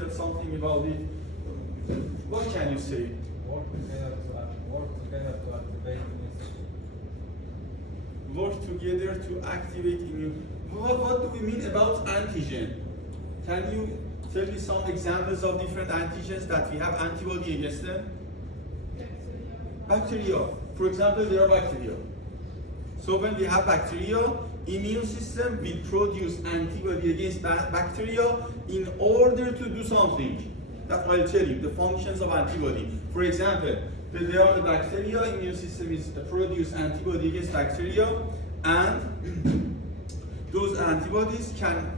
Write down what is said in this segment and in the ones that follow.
tell something about it? What can you say? Work together to activate immune system. Work together to activate immune. What do we mean about antigen? Can you tell me some examples of different antigens that we have antibody against them? Bacteria. For example, there are bacteria. So when we have bacteria, immune system will produce antibody against bacteria in order to do something. That I'll tell you, the functions of antibody. For example, when there are the bacteria, immune system is produce antibody against bacteria, and those antibodies can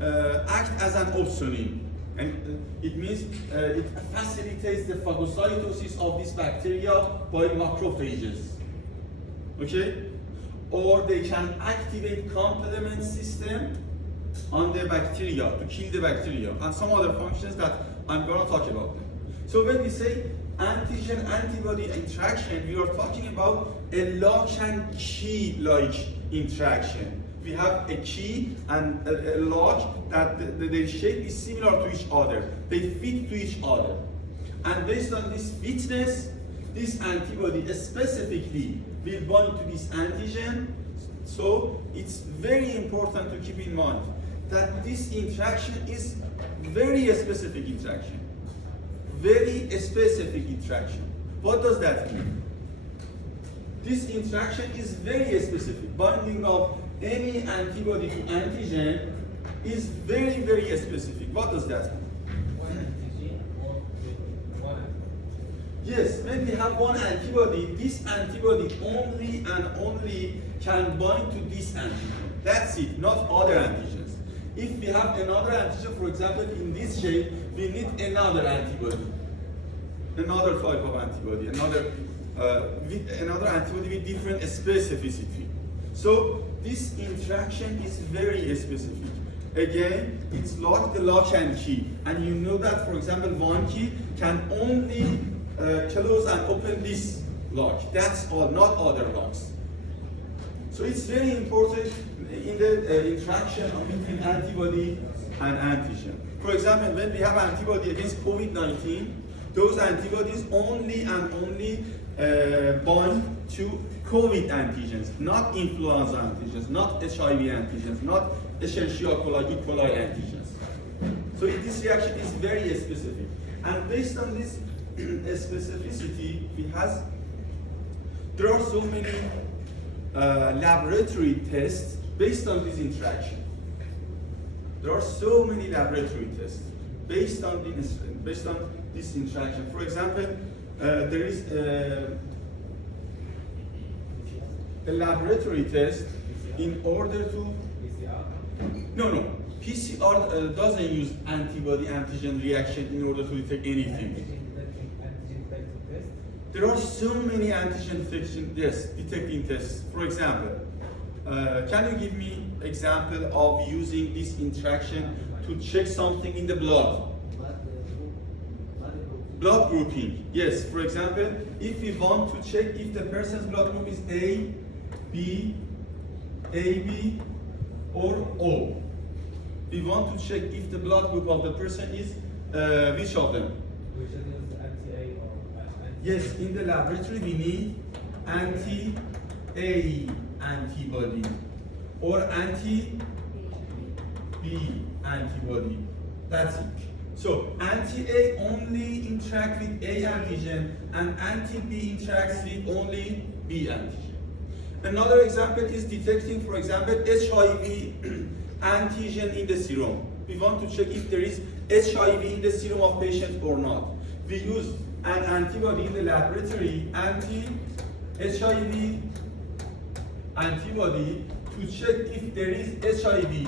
act as an opsonin. And it means it facilitates the phagocytosis of this bacteria by macrophages. Okay? Or they can activate complement system on the bacteria to kill the bacteria, and some other functions that I'm going to talk about. So when we say antigen-antibody interaction, we are talking about a lock and key-like interaction. We have a key and a lock that their shape is similar to each other. They fit to each other. And based on this fitness, this antibody specifically will bind to this antigen. So it's very important to keep in mind that this interaction is very specific interaction. Very specific interaction. What does that mean? This interaction is very specific. Binding of any antibody to antigen is very, very specific. What does that mean? One antigen or one antibody. Yes, when we have one antibody, this antibody only and only can bind to this antigen. That's it, not other antigens. If we have another antigen, for example, in this shape, we need another antibody, another type of antibody, another antibody with different specificity. So this interaction is very specific. Again, it's like the lock and key, and you know that, for example, one key can only close and open this lock. That's all, not other locks. So it's very important in the interaction between antibody and antigen. For example, when we have antibody against COVID-19, those antibodies only and only bind to COVID antigens, not influenza antigens, not HIV antigens, not Escherichia coli, E. coli antigens. So this reaction is very specific. And based on this specificity, there are so many laboratory tests based on this interaction. There are so many laboratory tests based on this interaction. For example, there is a laboratory test in order to... No. PCR doesn't use antibody-antigen reaction in order to detect anything. There are so many antigen detecting tests. For example, can you give me example of using this interaction to check something in the blood? Blood grouping. Yes, for example, if we want to check if the person's blood group is A, B, AB, or O. We want to check if the blood group of the person is which of them? We should use anti-A or anti-B. Yes, in the laboratory we need anti-A antibody or anti-B antibody. That's it. So anti-A only interacts with A antigen and anti-B interacts with only B antigen. Another example is detecting, for example, HIV antigen in the serum. We want to check if there is HIV in the serum of patient or not. We use an antibody in the laboratory, anti-HIV antibody, to check if there is HIV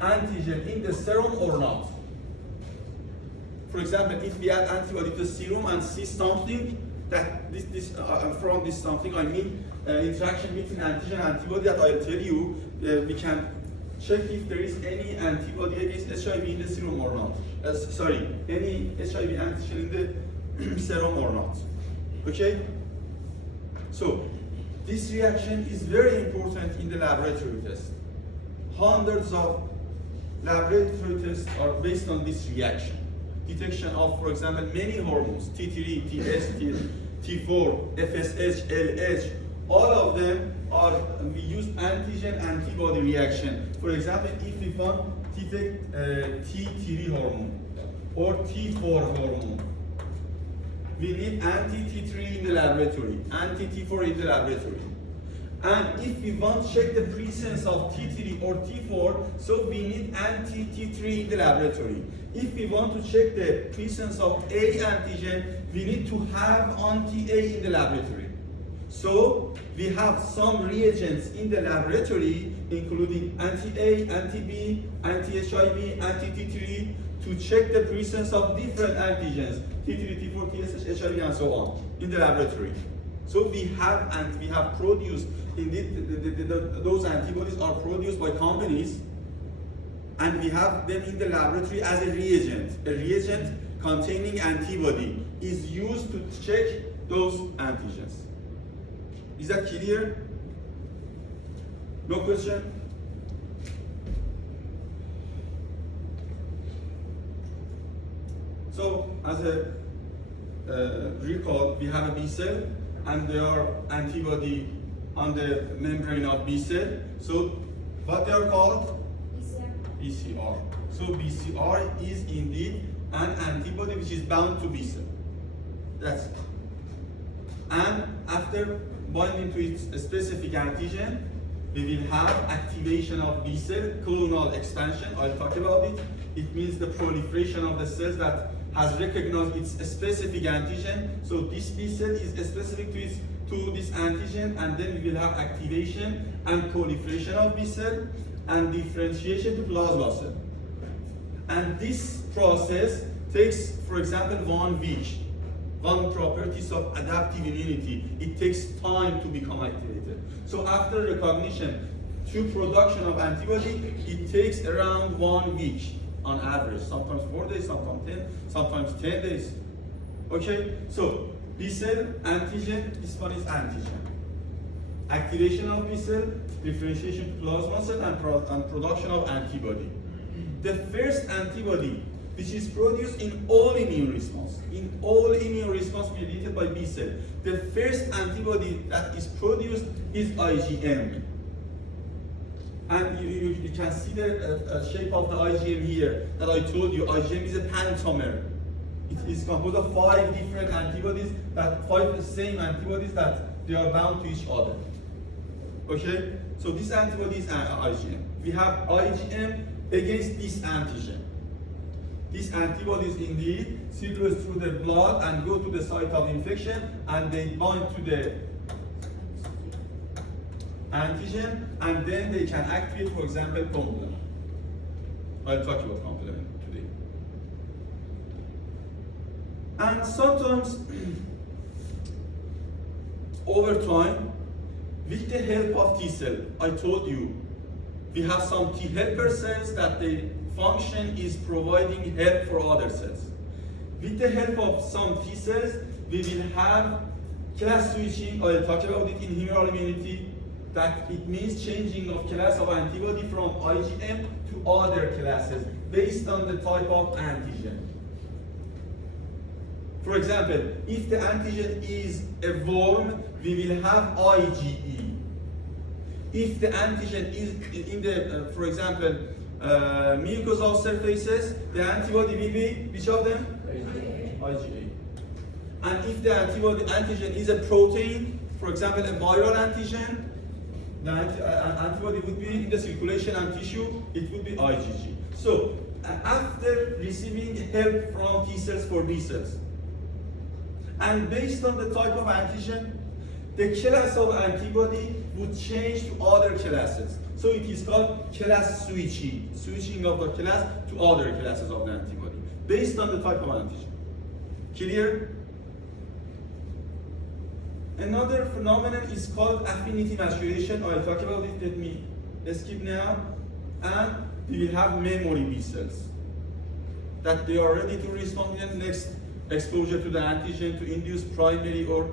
antigen in the serum or not. For example, if we add antibody to serum and see something, that from this something I mean interaction between antigen and antibody that I'll tell you, we can check if there is any antibody against HIV in the serum or not. Any HIV antigen in the serum or not. Okay? So, this reaction is very important in the laboratory test. Hundreds of laboratory tests are based on this reaction. Detection of, for example, many hormones, T3, TS, T4, FSH, LH, all of them are, we use antigen-antibody reaction. For example, if we want to detect T3 hormone or T4 hormone, we need anti-T3 in the laboratory, anti-T4 in the laboratory. And if we want to check the presence of T3 or T4, so we need anti-T3 in the laboratory. If we want to check the presence of A antigen, we need to have anti-A in the laboratory. So we have some reagents in the laboratory, including anti-A, anti-B, anti-HIV, anti-T3, to check the presence of different antigens, T3, T4, TSH, HIV, and so on, in the laboratory. So we have produced, indeed, those antibodies are produced by companies, and we have them in the laboratory as a reagent. A reagent containing antibody is used to check those antigens. Is that clear? No question? So, as a recall, we have a B cell, and there are antibody on the membrane of B cell. So, what they are called? BCR. So, BCR is indeed an antibody which is bound to B cell. That's it. And after binding to its specific antigen, we will have activation of B cell, clonal expansion. I'll talk about it. It means the proliferation of the cells that has recognized its specific antigen. So this B cell is specific to this antigen, and then we will have activation and proliferation of B cell and differentiation to plasma cell. And this process takes, for example, 1 week. One properties of adaptive immunity, it takes time to become activated. So after recognition to production of antibody, it takes around 1 week on average, sometimes 4 days, sometimes 10 days. Okay, so B cell, antigen, this one is antigen. Activation of B cell, differentiation to plasma cell, and production of antibody. The first antibody which is produced in all immune response, mediated by B cell. The first antibody that is produced is IgM. And you can see the shape of the IgM here, that I told you, IgM is a pentamer. It is composed of 5 different antibodies, 5 same antibodies that they are bound to each other. Okay, so this antibody is IgM. We have IgM against this antigen. These antibodies indeed circulate through the blood and go to the site of infection, and they bind to the antigen, and then they can activate, for example, complement. I'll talk about complement today. And sometimes, over time, with the help of T cell, I told you, we have some T helper cells that they function is providing help for other cells. With the help of some T cells, we will have class switching. I will talk about it in humoral immunity, that it means changing of class of antibody from IgM to other classes based on the type of antigen. For example, if the antigen is a worm, we will have IgE. If the antigen is in the, for example, mucosal surfaces, the antibody will be, which of them? IgA. And if the antigen is a protein, for example, a viral antigen, the antibody would be in the circulation and tissue, it would be IgG. So, after receiving help from T cells for B cells, and based on the type of antigen, the class of antibody would change to other classes. So it is called class switching of the class to other classes of the antibody, based on the type of antigen. Clear? Another phenomenon is called affinity maturation. I'll talk about it, let me skip now. And we will have memory B cells, that they are ready to respond in the next exposure to the antigen to induce primary or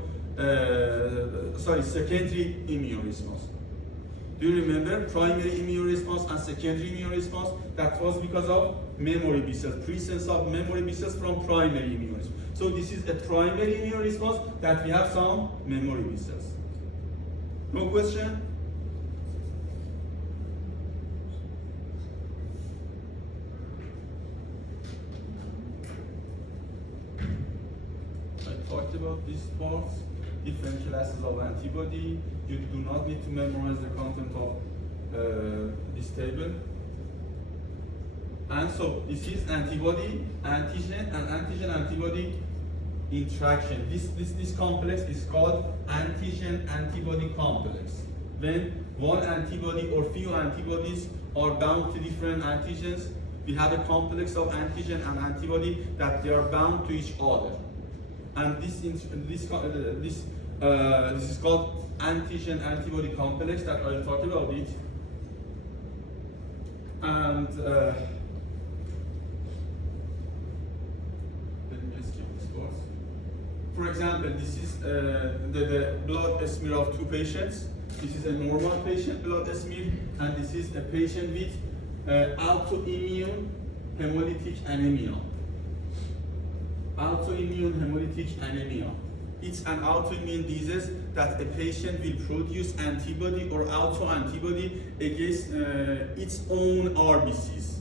secondary immune response. Do you remember primary immune response and secondary immune response? That was because of memory B cells, presence of memory B cells from primary immune response. So this is a primary immune response that we have some memory B cells. No question? I talked about these parts, different classes of antibody. You do not need to memorize the content of this table. And so this is antibody, antigen, and antigen-antibody interaction. This complex is called antigen-antibody complex. When one antibody or few antibodies are bound to different antigens, we have a complex of antigen and antibody that they are bound to each other. And this is called antigen-antibody complex that I'll talk about it. And let me skip this part. For example, this is the blood smear of two patients. This is a normal patient blood smear, and this is a patient with autoimmune hemolytic anemia. Autoimmune hemolytic anemia. It's an autoimmune disease that a patient will produce antibody or autoantibody against its own RBCs.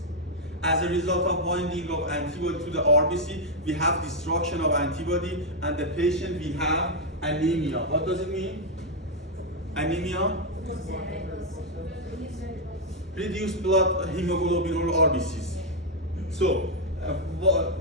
As a result of binding of antibody to the RBC, we have destruction of antibody, and the patient will have anemia. What does it mean? Anemia? Reduced blood hemoglobin or RBCs. So,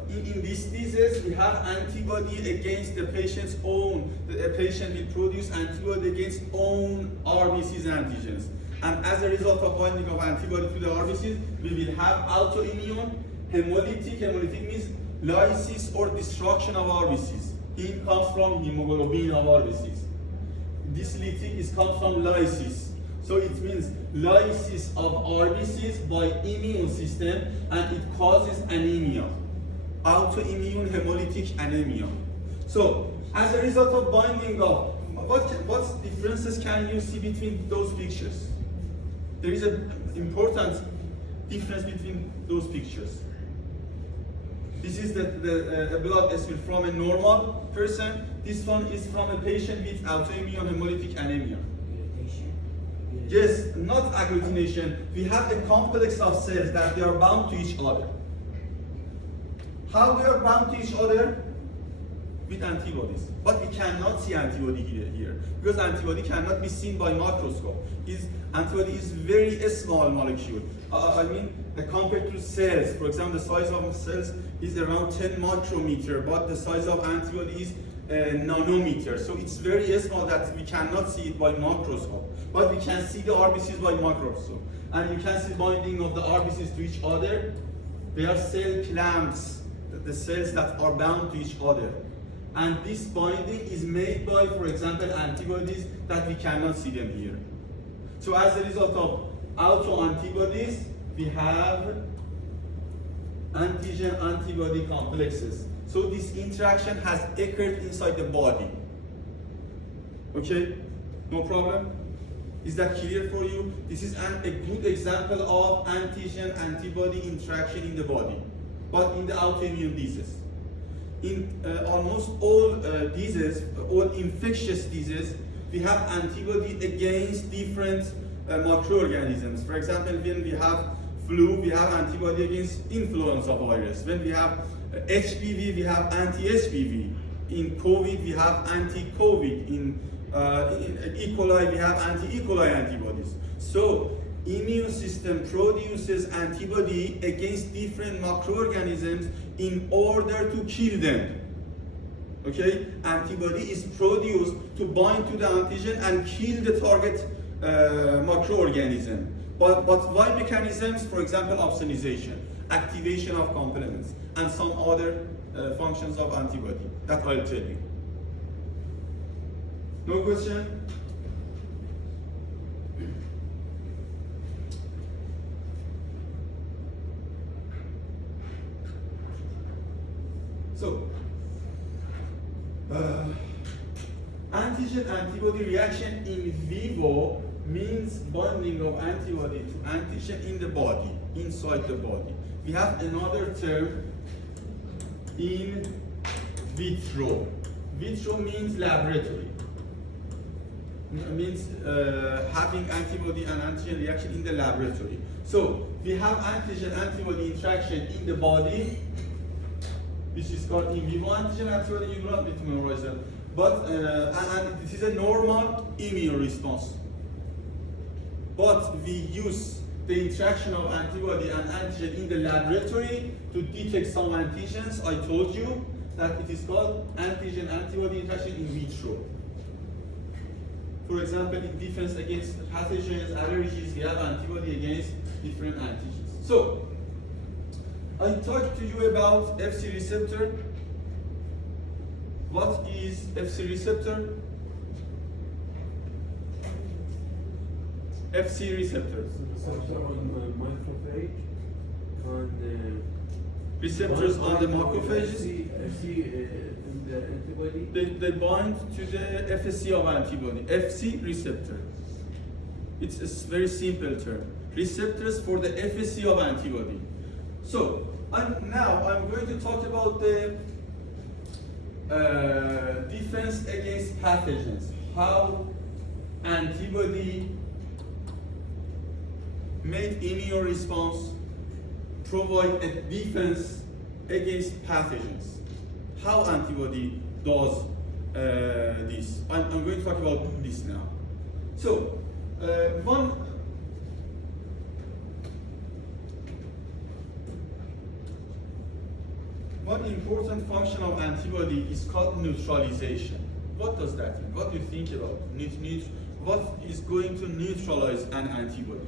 in this disease, we have antibody against the patient's own. The patient will produce antibody against own RBCs antigens. And as a result of binding of antibody to the RBCs, we will have autoimmune hemolytic. Hemolytic means lysis or destruction of RBCs. It comes from hemoglobin of RBCs. This lytic comes from lysis. So it means lysis of RBCs by immune system, and it causes anemia. Autoimmune hemolytic anemia. So as a result of binding of, what differences can you see between those pictures? There is an important difference between those pictures. This is the blood smear from a normal person. This one is from a patient with autoimmune hemolytic anemia. Yes, not agglutination. We have a complex of cells that they are bound to each other. How they are bound to each other? With antibodies. But we cannot see antibody here because antibody cannot be seen by microscope. Antibody is very small molecule. I mean, compared to cells, for example, the size of cells is around 10 micrometer, but the size of antibody is nanometer. So it's very small that we cannot see it by microscope. But we can see the RBCs by microscope. And you can see binding of the RBCs to each other. They are cell clamps, the cells that are bound to each other. And this binding is made by, for example, antibodies that we cannot see them here. So as a result of autoantibodies, we have antigen-antibody complexes. So this interaction has occurred inside the body. Okay, no problem? Is that clear for you? This is a good example of antigen-antibody interaction in the body, but in the autoimmune disease. In almost all diseases, all infectious diseases, we have antibody against different microorganisms. For example, when we have flu, we have antibody against influenza virus. When we have HPV, we have anti-HPV. In COVID, we have anti-COVID. In E. coli, we have anti-E. coli antibodies. So, immune system produces antibody against different microorganisms in order to kill them. Okay? Antibody is produced to bind to the antigen and kill the target microorganism. But why mechanisms? For example, opsonization, activation of complements, and some other functions of antibody that I'll tell you. No question? So, antigen-antibody reaction in vivo means binding of antibody to antigen in the body, inside the body. We have another term, in vitro. Vitro means laboratory. It means having antibody and antigen reaction in the laboratory. So we have antigen-antibody interaction in the body, which is called in vivo antigen-antibody. You do not need to memorize that. But and it is a normal immune response. But we use the interaction of antibody and antigen in the laboratory to detect some antigens. I told you that it is called antigen-antibody interaction in vitro. For example, in defense against pathogens, allergies, we have antibody against different antigens. So, I talked to you about Fc receptor. What is Fc receptor? Fc receptors. Receptor on macrophage, on Receptors on the macrophages. in the antibody. They bind to the FSC of antibody. Fc receptor. It's a very simple term. Receptors for the FSC of antibody. So, now I'm going to talk about the defense against pathogens. How antibody made immune response provide a defense against pathogens. How antibody does this? I'm going to talk about this now. So, one important function of antibody is called neutralization. What does that mean? What do you think about? What is going to neutralize an antibody?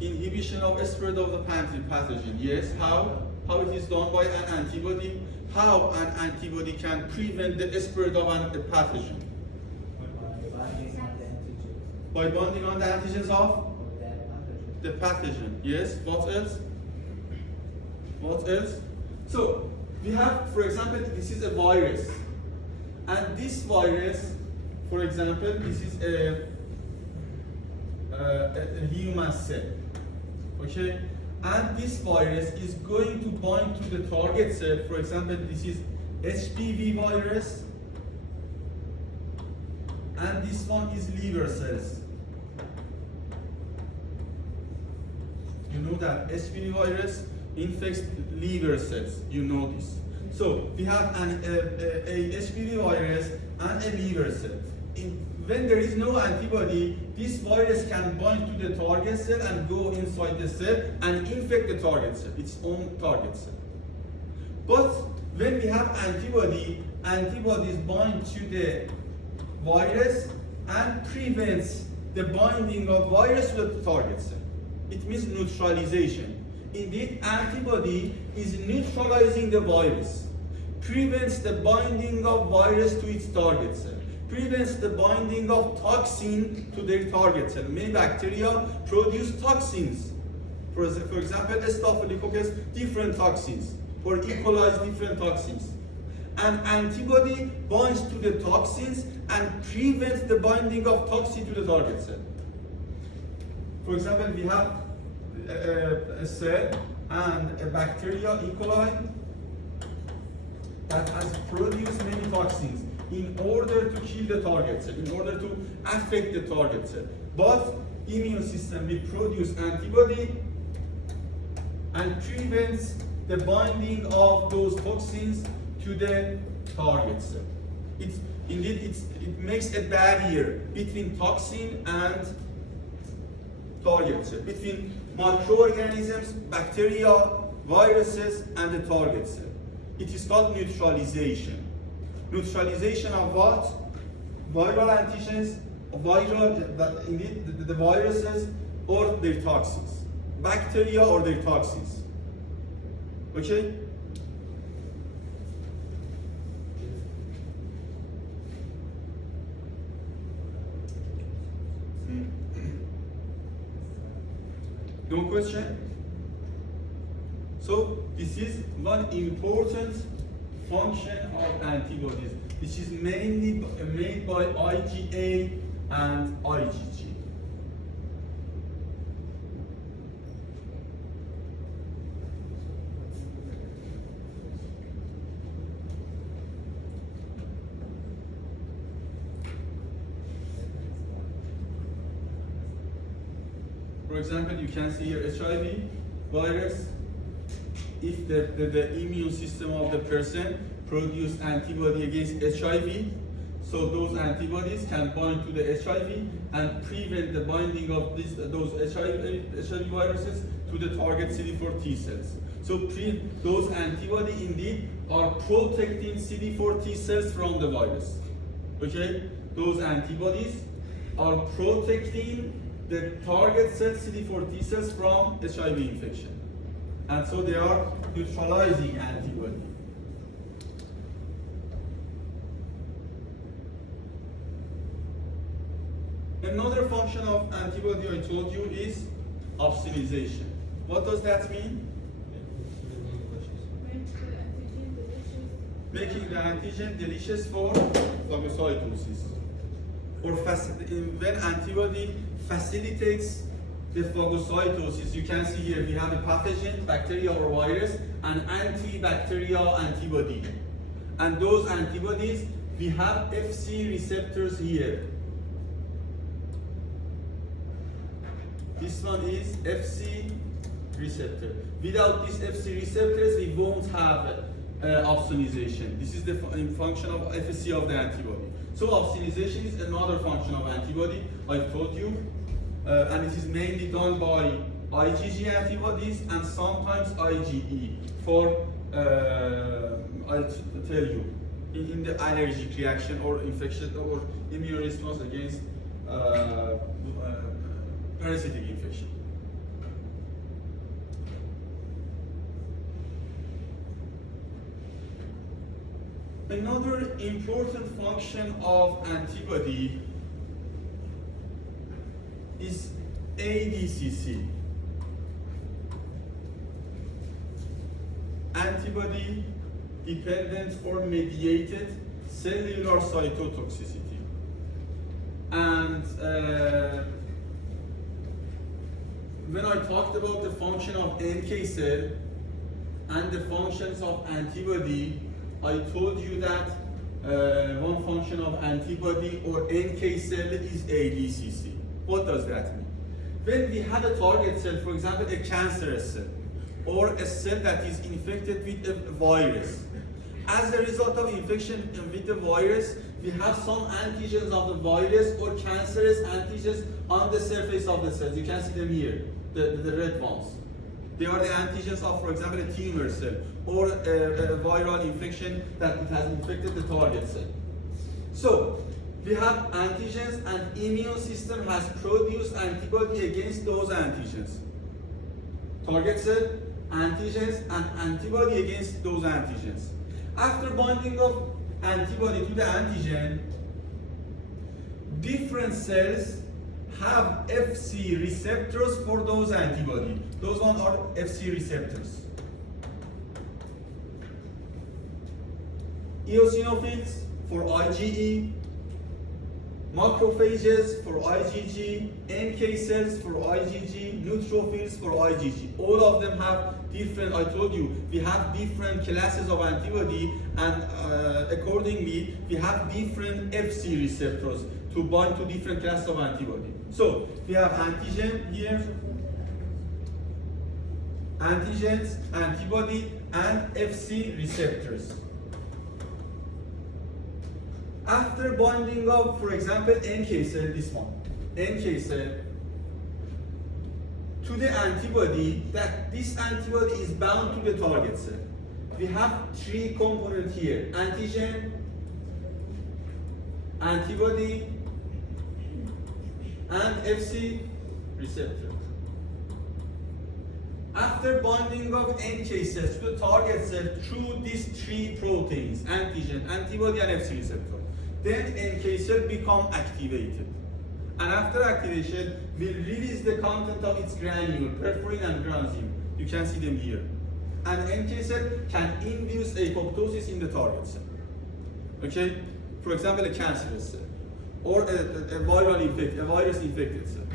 Inhibition of spread of the pathogen. Yes. How? How it is done by an antibody? How an antibody can prevent the spread of a pathogen? By binding on the antigens of the pathogen. Yes. What else? What else? So we have, for example, this is a virus, and this virus, for example, this is a human cell. Okay, and this virus is going to bind to the target cell. For example, this is HPV virus, and this one is liver cells. You know that HPV virus infects liver cells. You know this. So we have a HPV virus and a liver cell. When there is no antibody, this virus can bind to the target cell and go inside the cell and infect the target cell, its own target cell. But when we have antibodies bind to the virus and prevents the binding of virus to the target cell. It means neutralization. Indeed, antibody is neutralizing the virus, prevents the binding of virus to its target cell, prevents the binding of toxin to their target cell. Many bacteria produce toxins. For example, Staphylococcus, different toxins, or E. coli, different toxins. An antibody binds to the toxins and prevents the binding of toxin to the target cell. For example, we have a cell and a bacteria, E. coli, that has produced many toxins in order to kill the target cell, in order to affect the target cell. But immune system will produce antibody and prevents the binding of those toxins to the target cell. It makes a barrier between toxin and target cell, between microorganisms, bacteria, viruses, and the target cell. It is called neutralization. Neutralization of what? Viral antigens, the viruses or their toxins. Bacteria or their toxins. Okay? No question? So this is one important function of antibodies, which is mainly made by IgA and IgG. For example, you can see here HIV virus. If the immune system of the person produce antibody against HIV, so those antibodies can bind to the HIV and prevent the binding of those HIV viruses to the target CD4 T cells. So those antibodies indeed are protecting CD4 T cells from the virus. Okay, those antibodies are protecting the target cell CD4 T cells from HIV infection. And so they are neutralizing antibody. Another function of antibody I told you is opsonization. What does that mean? Making the antigen delicious for phagocytosis. Or when antibody facilitates the phagocytosis, you can see here we have a pathogen, bacteria or virus, and antibacterial antibody. And those antibodies, we have Fc receptors here. This one is Fc receptor. Without these Fc receptors, we won't have opsonization. This is the function of Fc of the antibody. So opsonization is another function of antibody, I've told you. And it is mainly done by IgG antibodies and sometimes IgE for, I'll tell you, in the allergic reaction or infection or immune response against parasitic infection. Another important function of antibody is ADCC, antibody dependent or mediated cellular cytotoxicity. And when I talked about the function of NK cell and the functions of antibody, I told you that one function of antibody or NK cell is ADCC. What does that mean? When we have a target cell, for example, a cancerous cell, or a cell that is infected with a virus, as a result of infection with the virus, we have some antigens of the virus or cancerous antigens on the surface of the cells. You can see them here, the red ones. They are the antigens of, for example, a tumor cell or a viral infection that it has infected the target cell. So, we have antigens and immune system has produced antibody against those antigens. Target cell, antigens, and antibody against those antigens. After binding of antibody to the antigen, different cells have Fc receptors for those antibody. Those ones are Fc receptors. Eosinophils for IgE, macrophages for IgG, NK cells for IgG, neutrophils for IgG. All of them have different, I told you, we have different classes of antibody, and accordingly, we have different Fc receptors to bind to different classes of antibody. So, we have antigen here, antigens, antibody, and Fc receptors. After binding of, for example, NK cell, this one, NK cell, to the antibody, that this antibody is bound to the target cell. We have three components here: antigen, antibody, and Fc receptor. After binding of NK cells to the target cell through these three proteins, antigen, antibody, and Fc receptor, then NK cell become activated. And after activation, will release the content of its granule, perforin and granzyme. You can see them here. and NK cell can induce apoptosis in the target cell. Okay? For example, a cancerous cell or a virus infected cell.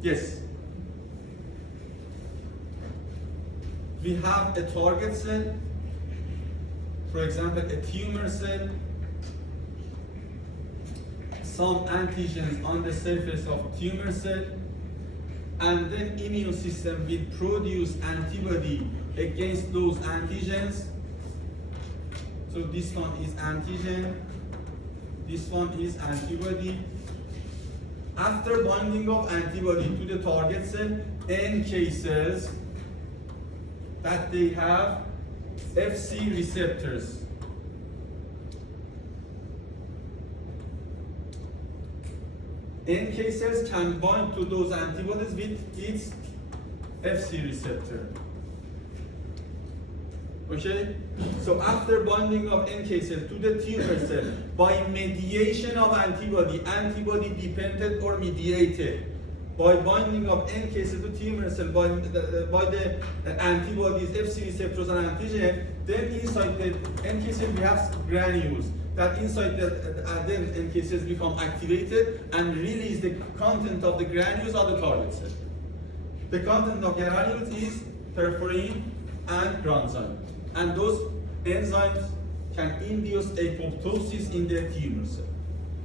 Yes. We have a target cell, for example, a tumor cell, some antigens on the surface of tumor cell, and then immune system will produce antibody against those antigens. So this one is antigen, this one is antibody. After binding of antibody to the target cell, NK cells that they have FC receptors. NK cells can bind to those antibodies with its FC receptor. Okay? So after binding of NK cell to the tumor cell by mediation of antibody dependent or mediated, by binding of NK cell to tumor cell by the antibodies, FC receptors and antigen, then inside the NK cell we have granules. That inside then NK cells become activated and release the content of the granules on the target cell. The content of granules is perforin and granzyme. And those enzymes can induce apoptosis in the tumor cell.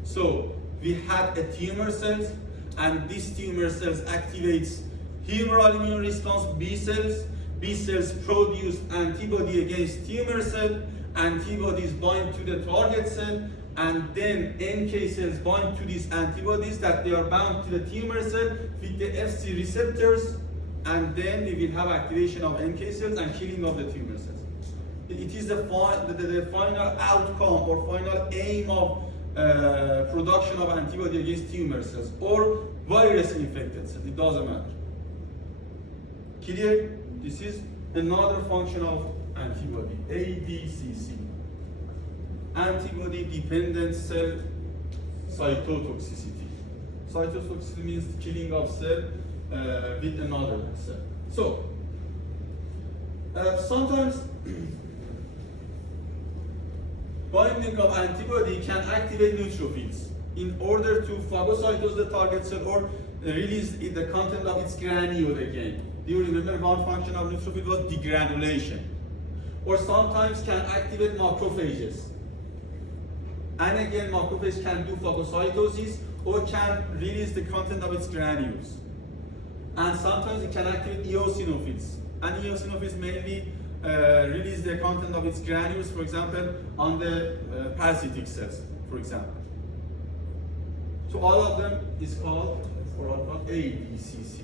So we had a tumor cells, and this tumor cells activates humoral immune response B cells. B cells produce antibody against tumor cell. Antibodies bind to the target cell, and then NK cells bind to these antibodies that they are bound to the tumor cell with the FC receptors, and then we will have activation of NK cells and killing of the tumor cells. It is the final outcome or final aim of production of antibody against tumor cells or virus infected cells. It doesn't matter. Clear? This is another function of antibody, ADCC. Antibody dependent cell cytotoxicity. Cytotoxicity means killing of cell with another cell. So, sometimes binding of antibody can activate neutrophils in order to phagocytose the target cell or release the content of its granule again. Do you remember one function of neutrophil was degranulation? Or sometimes can activate macrophages. And again, macrophage can do phagocytosis or can release the content of its granules. And sometimes it can activate eosinophils. And eosinophils mainly release the content of its granules, for example, on the parasitic cells, for example. So all of them is called ADCC.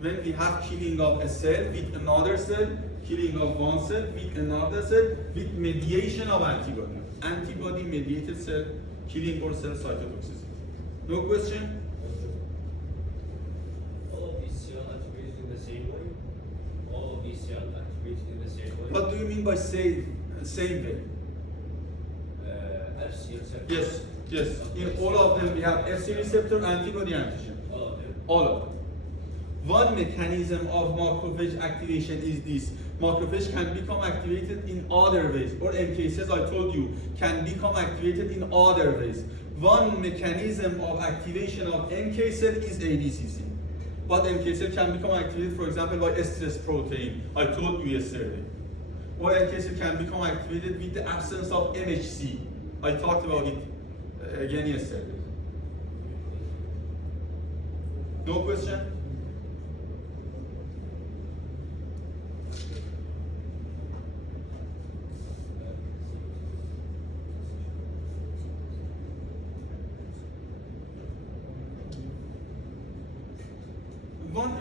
When we have killing of a cell with another cell, killing of one cell with another cell, with mediation of antibody. Antibody mediated cell killing or cell cytotoxicity. No question? All of these cells activate in the same way? All of these cells activate in the same way? What do you mean by same way? FC receptor. Yes, yes. In all of them we have FC receptor, antibody, antigen. All of them. All of them. One mechanism of macrophage activation is this. Macrophage can become activated in other ways, or NK cells, I told you, can become activated in other ways. One mechanism of activation of NK cell is ADCC. But NK cell can become activated, for example, by stress protein. I told you yesterday. Or NK cell can become activated with the absence of MHC. I talked about it again yesterday. No question?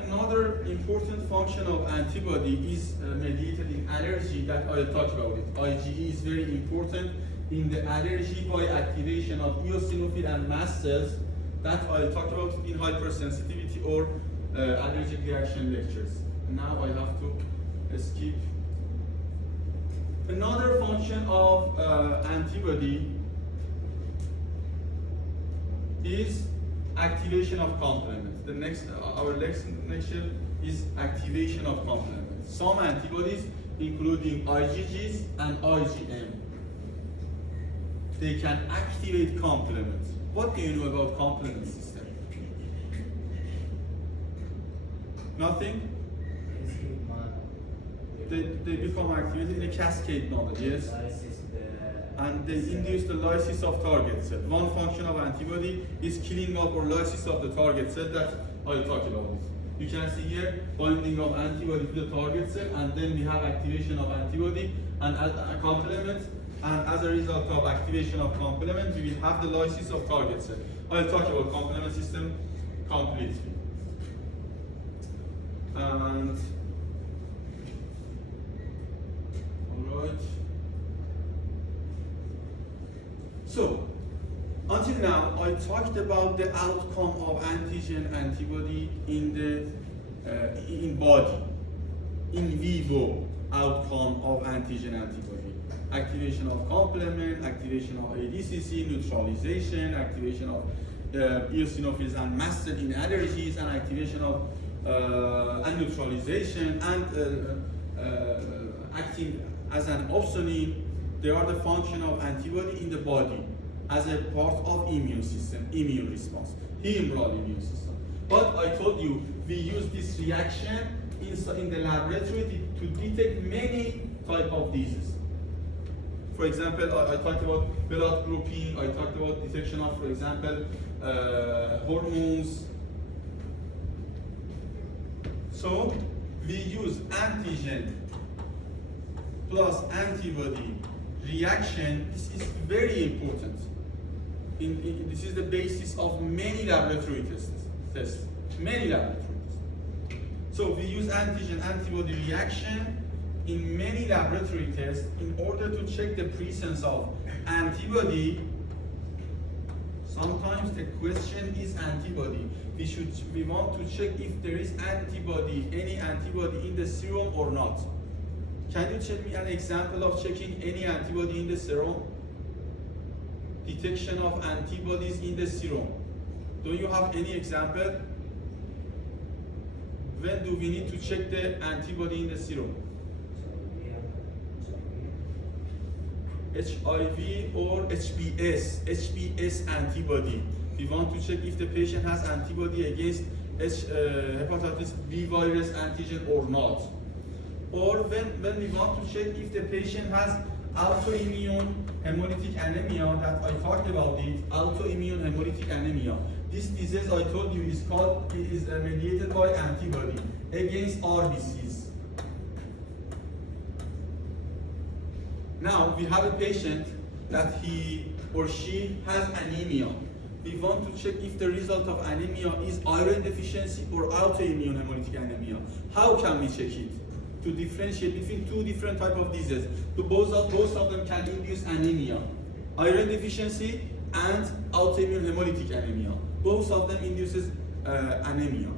Another important function of antibody is mediated in allergy that I talked about it. IgE is very important in the allergy by activation of eosinophil and mast cells that I talked about it in hypersensitivity or allergic reaction lectures. Now I have to skip. Another function of antibody is activation of complement. our next lecture is activation of complements. Some antibodies, including IgGs and IgM, they can activate complements. What do you know about complement system? Nothing? They become activated in a cascade model, yes? And they induce the lysis of target cell. One function of antibody is killing off or lysis of the target cell that I'll talk about it. You can see here binding of antibody to the target cell, and then we have activation of antibody and a complement, and as a result of activation of complement, we will have the lysis of target cell. I'll talk about complement system completely. And all right. So, until now, I talked about the outcome of antigen-antibody in the in body, in vivo outcome of antigen-antibody. Activation of complement, activation of ADCC, neutralization, activation of eosinophils and mast cell in allergies, and activation of and neutralization, and acting as an opsonine. They are the function of antibody in the body as a part of immune system, immune response, humoral immune system. But I told you, we use this reaction in the laboratory to detect many type of diseases. For example, I talked about blood grouping, I talked about detection of, for example, hormones. So, we use antigen plus antibody reaction. This is very important. This is the basis of many laboratory tests. Many laboratory tests. So we use antigen-antibody reaction in many laboratory tests in order to check the presence of antibody. Sometimes the question is antibody. We want to check if there is antibody, any antibody in the serum or not. Can you tell me an example of checking any antibody in the serum? Detection of antibodies in the serum. Do you have any example? When do we need to check the antibody in the serum? HIV or HBs antibody. We want to check if the patient has antibody against hepatitis B virus antigen or not. Or when we want to check if the patient has autoimmune hemolytic anemia, that I talked about it, autoimmune hemolytic anemia. This disease I told you is mediated by antibody against RBCs. Now we have a patient that he or she has anemia. We want to check if the result of anemia is iron deficiency or autoimmune hemolytic anemia. How can we check it? To differentiate between two different types of diseases. Both of them can induce anemia. Iron deficiency and autoimmune hemolytic anemia. Both of them induces anemia.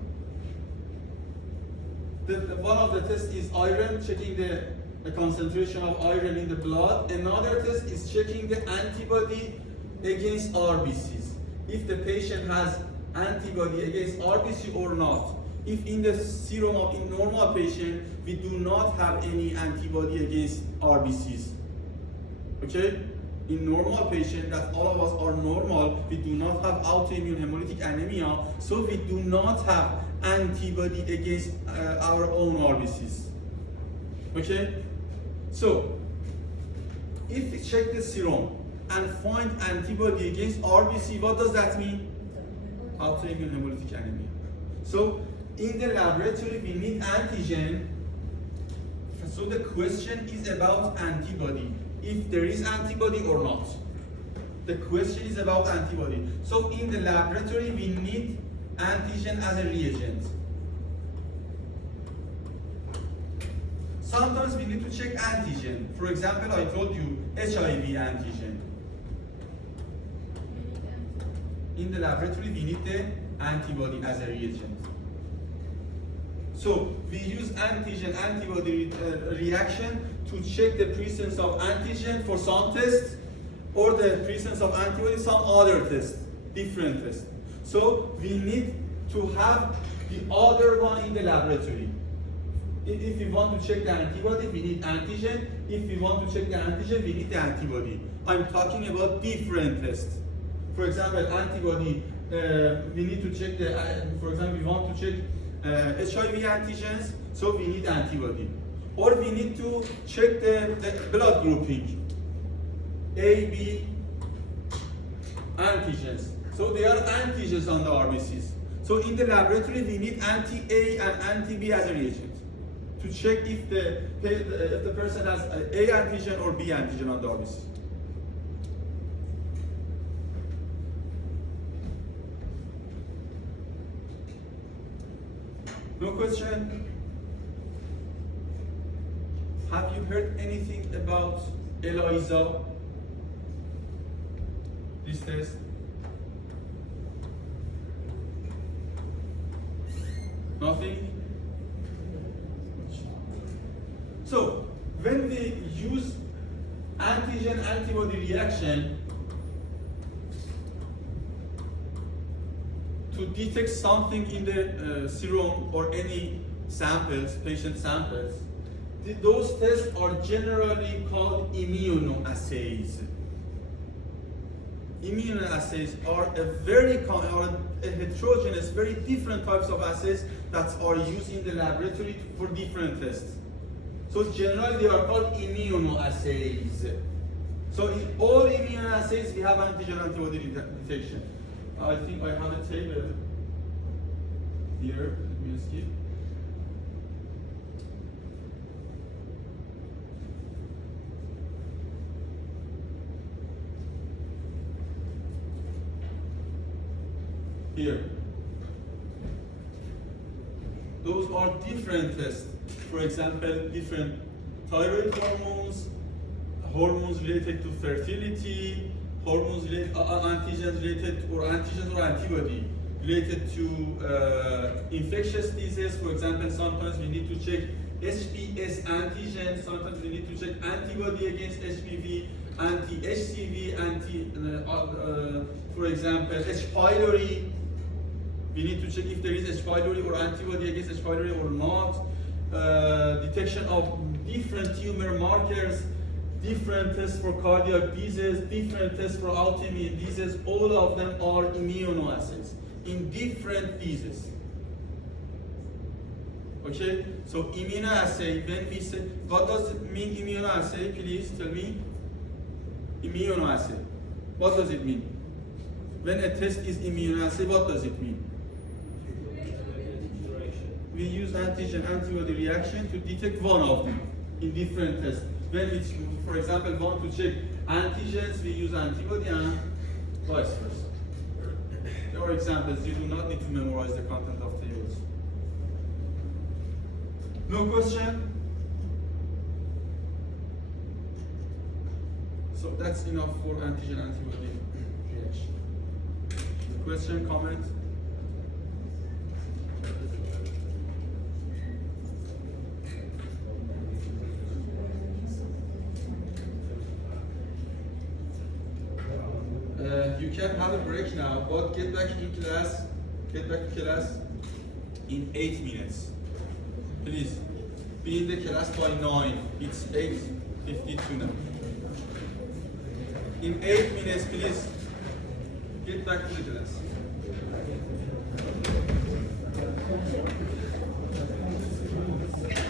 One of the tests is iron, checking the concentration of iron in the blood. Another test is checking the antibody against RBCs. If the patient has antibody against RBC or not. If in the serum of a normal patient, we do not have any antibody against RBCs. Okay? In normal patient, that all of us are normal, we do not have autoimmune hemolytic anemia, so we do not have antibody against our own RBCs. Okay? So, if we check the serum and find antibody against RBC, what does that mean? Autoimmune hemolytic anemia. So, in the laboratory, we need antigen. So the question is about antibody. If there is antibody or not. The question is about antibody. So in the laboratory, we need antigen as a reagent. Sometimes we need to check antigen. For example, I told you HIV antigen. In the laboratory, we need the antibody as a reagent. So we use antigen-antibody reaction to check the presence of antigen for some tests, or the presence of antibody some other test, different test. So we need to have the other one in the laboratory. If we want to check the antibody, we need antigen. If we want to check the antigen, we need the antibody. I'm talking about different tests. For example, antibody, we need to check the, for example, we want to check HIV antigens, so we need antibody. Or we need to check the blood grouping, A, B, antigens. So they are antigens on the RBCs. So in the laboratory, we need anti-A and anti-B as a reagent to check if the person has A antigen or B antigen on the RBC. No question? Have you heard anything about ELISA? This test? Nothing? So, when we use antigen-antibody reaction to detect something in the serum or any samples, patient samples, those tests are generally called immunoassays. Immunoassays are a heterogeneous, very different types of assays that are used in the laboratory for different tests. So generally they are called immunoassays. So in all immunoassays we have antigen-antibody detection. I think I have a table here. Let me skip. Here. Those are different tests. For example, different thyroid hormones, hormones related to fertility, hormones related, antigens related, or antigens or antibody related to infectious diseases. For example, sometimes we need to check HBs antigen, sometimes we need to check antibody against HPV, anti-HCV, for example, H. pylori. We need to check if there is H. pylori or antibody against H. pylori or not. Detection of different tumor markers, different tests for cardiac disease, different tests for autoimmune disease. All of them are immunoassays in different diseases. Okay, so immunoassay, when we say, what does it mean immunoassay? Please tell me. Immunoassay, what does it mean? When a test is immunoassay, what does it mean? We use antigen-antibody reaction to detect one of them in different tests. When we, for example, want to check antigens, we use antibody and vice versa. There are examples. You do not need to memorize the content of tables. No question? So that's enough for antigen-antibody reaction. Question, comment? You can have a break now, but get back in class. Get back to class in 8 minutes. Please be in the class by 9. It's 8:52 now. In 8 minutes, please get back to the class.